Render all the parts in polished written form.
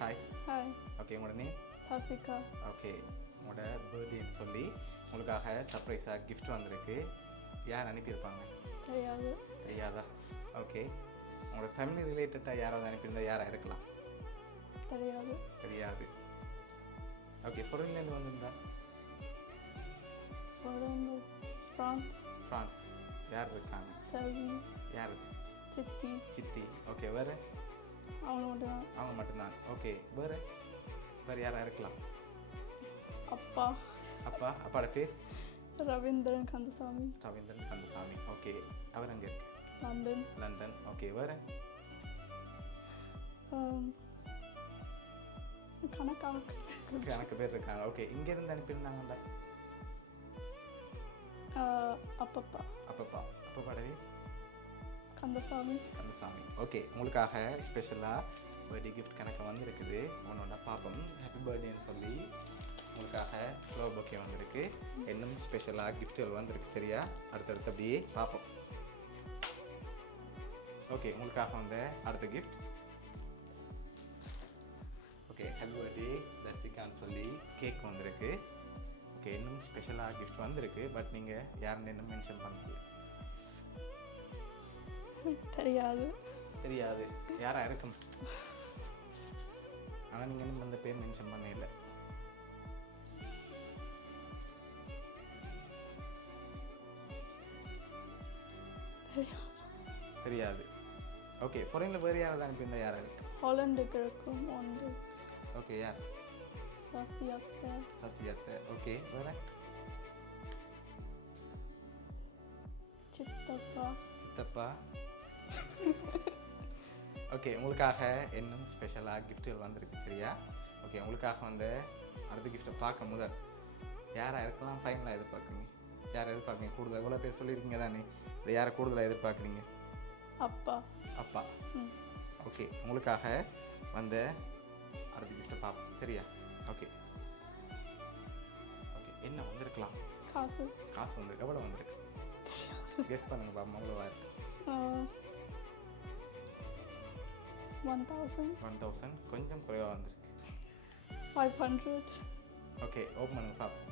Hi. Hi. Okay, உங்களோட name? தாசிகா. Okay, உங்களோட பர்த்டேன்னு சொல்லி உங்களுக்காக சர்ப்ரைஸாக கிஃப்ட் வந்திருக்கு. யார் அனுப்பியிருப்பாங்க? தெரியாது. தெரியாதா? ஓகே, உங்களோட ஃபேமிலி ரிலேட்டடாக யாராவது அனுப்பியிருந்தா யாராக இருக்கலாம்? தெரியாது. தெரியாது. ஓகே, ஃபாரின்லேருந்து வந்திருந்தா? ஃப்ரான்ஸ். ஃப்ரான்ஸ். யார் இருக்காங்க? செல்வி. யார்? சித்தி. சித்தி. ஓகே, வேறு? அவங்க மட்டும்தான். அவங்க மட்டும்தான். ஓகே, வேறு? வேறு யாராக இருக்கலாம்? அப்பா. அப்பா. அப்பாவோட பேர்? ரவீந்திரன் கந்தசாமி. ரவீந்திரன் கந்தசாமி. ஓகே, அவர் அங்கே இருக்கு? லண்டன். லண்டன். ஓகே, வேறு? கணக்கு பேர் இருக்காங்க. ஓகே, இங்கேருந்து அனுப்பியிருந்தாங்கல்ல? அப்பப்பா. அப்பப்பா. அப்பப்பாடவே? கந்தசாமி. கந்தசாமி. ஓகே, உங்களுக்காக ஸ்பெஷலாக பர்த்டே கிஃப்ட் கணக்கு வந்திருக்குது. உன்னோட பாப்பம் ஹாப்பி பர்த்டேன்னு சொல்லி உங்களுக்காக ஃப்ளவர் பொக்கே வந்திருக்கு. இன்னும் ஸ்பெஷலாக கிஃப்ட்டுகள் வந்திருக்கு. சரியா? அடுத்தடுத்து அப்படியே பார்ப்போம். ஓகே, உங்களுக்காக வந்த அடுத்த கிஃப்ட். ஓகே, ஹாப்பி பர்த்டே தசிகான்னு சொல்லி கேக் வந்திருக்கு. ஓகே, இன்னும் ஸ்பெஷலாக கிஃப்ட் வந்திருக்கு. பட் நீங்கள் யாருன்னு இன்னும் மென்ஷன் பண்ணல. தெரியாது. தெரியாது. யாரா இருக்கும்? ஆனால் நீங்கள் இன்னும் அந்த பேர் மென்ஷன் பண்ண இல்லை. தெரியாது. ஓகே, ஃபாரினில் வேறு யாராவது அனுப்பியிருந்தா யாராக இருக்கு? ஹாலண்டுக்கு இருக்கும் ஒன்று. ஓகே, யார்? சசியத்தை. சசியத்தை. ஓகே, வேறு? சித்தப்பா. சித்தப்பா. ஓகே, உங்களுக்காக இன்னும் ஸ்பெஷலாக கிஃப்ட்டுகள் வந்திருக்கு. சரியா? ஓகே, உங்களுக்காக வந்து அடுத்த கிஃப்ட்டை பார்க்க முதல் யாராக இருக்கலாம்? ஃபைனலாக எதிர்பார்க்குறீங்க? யாரை எதிர்பார்க்குறீங்க கூடுதல்? எவ்வளோ பேர் சொல்லியிருக்கீங்க தானே, இல்லை யாரை கூடுதலாக எதிர்பார்க்குறீங்க? அப்பா. அப்பா. ஓகே, உங்களுக்காக வந்த அடுத்த கிஃப்ட்டை பார்ப்போம். சரியா? ஓகே. ஓகே, என்ன வந்திருக்கலாம்? காசு. காசு வந்திருக்கு. எவ்வளோ வந்திருக்கு? கெஸ் பண்ணுங்க பாப்பா. எவ்வளோவா இருக்கு? 1000. 1000. கொஞ்சம் குறைவாக வந்திருக்கு. 500. ஓகே, ஓப்பன் பண்ணுங்க பாப்போம்.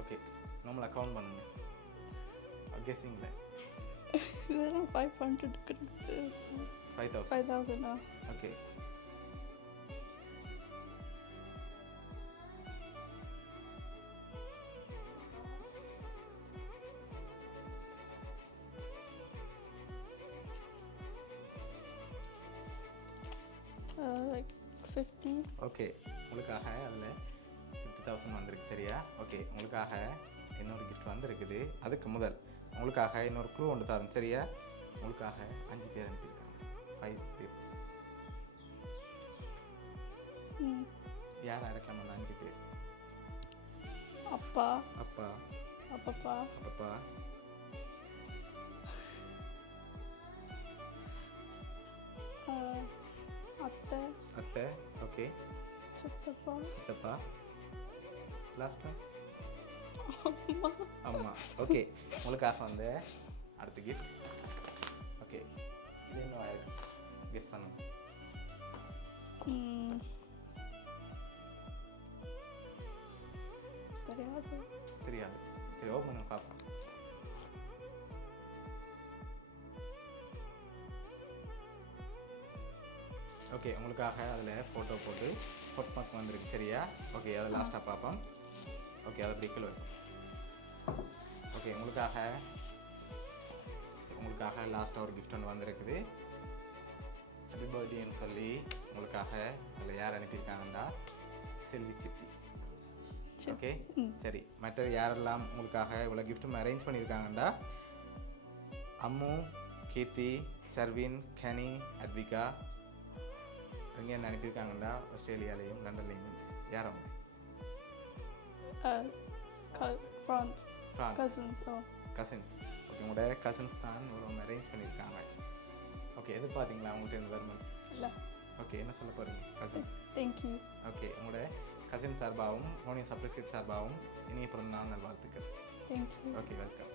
ஓகே, நம்மளை கவுண்ட் பண்ணுங்க. கெஸ்ஸிங்கில் இதெல்லாம் 500. 5000. 5000. ஓகே. Like 50. ஓகே, உங்களுக்காக அதில் 50,000 வந்திருக்கு. சரியா? ஓகே, உங்களுக்காக இன்னொரு கிஃப்ட் வந்திருக்குது. அதுக்கு முதல் உங்களுக்காக இன்னொரு க்ளூ ஒன்று தரேன். சரியா? உங்களுக்காக 5 பேர் அனுப்பியிருக்காங்க. 5 பீப்புள்ஸ். யாராக இருக்கலாம் அந்த 5 பேர்? அப்பா. அப்பா. அப்பப்பா. அப்பப்பா. அத்தை. அத்தை. ஓகே. சித்தப்பா. சித்தப்பா. Last one? அம்மா. அம்மா. ஓகே, உங்களுக்காக வந்து அடுத்த கிஃப்ட். ஓகே, இது என்ன ஆயிருக்கு? கெஸ் பண்ணுங்க. தெரியாது. தெரியாது. சரி, ஓப்பன் பண்ணி பார்ப்போம். ஓகே, உங்களுக்காக அதில் ஃபோட்டோ போட்டு ஃபோட் மார்க் வந்திருக்கு. சரியா? ஓகே, அதை லாஸ்ட்டாக பார்ப்போம். ஓகே, அதை பிடிக்கல வரும். ஓகே, உங்களுக்காக லாஸ்ட்டாக ஒரு கிஃப்ட் ஒன்று வந்திருக்குது. ஹாப்பி பர்த்டேன்னு சொல்லி உங்களுக்காக அதில் யார் அனுப்பியிருக்காங்கன்னா செல்வி சித்தி. ஓகே, சரி. மற்றது யாரெல்லாம் உங்களுக்காக இவ்வளோ கிஃப்ட்டும் அரேஞ்ச் பண்ணியிருக்காங்கண்டா அம்மு, கீர்த்தி, சர்வின், கனி, அத்விகா. எங்கேருந்து அனுப்பியிருக்காங்கண்டா ஆஸ்திரேலியாலேயும் லண்டன்லேயும். யார் அவங்க? ஃப்ரான்ஸ். கசின்ஸ். ஓகே, உங்களோட கசின்ஸ் தான் இவ்வளோ அரேஞ்ச் பண்ணியிருக்காங்க. ஓகே, எதிர்பார்த்தீங்களா அவங்கள்ட்ட இருந்து வருமானம்? இல்லை. ஓகே, என்ன சொல்ல போகிறீங்க கசின்ஸ்? தேங்க்யூ. ஓகே, உங்களோட கசின் சார்பாகவும் மோனியா சப்ரைஸ் கிட் சார்பாகவும் இனிய பிறந்த நாள் நல்வாழ்த்துக்கள். Thank you. Okay welcome.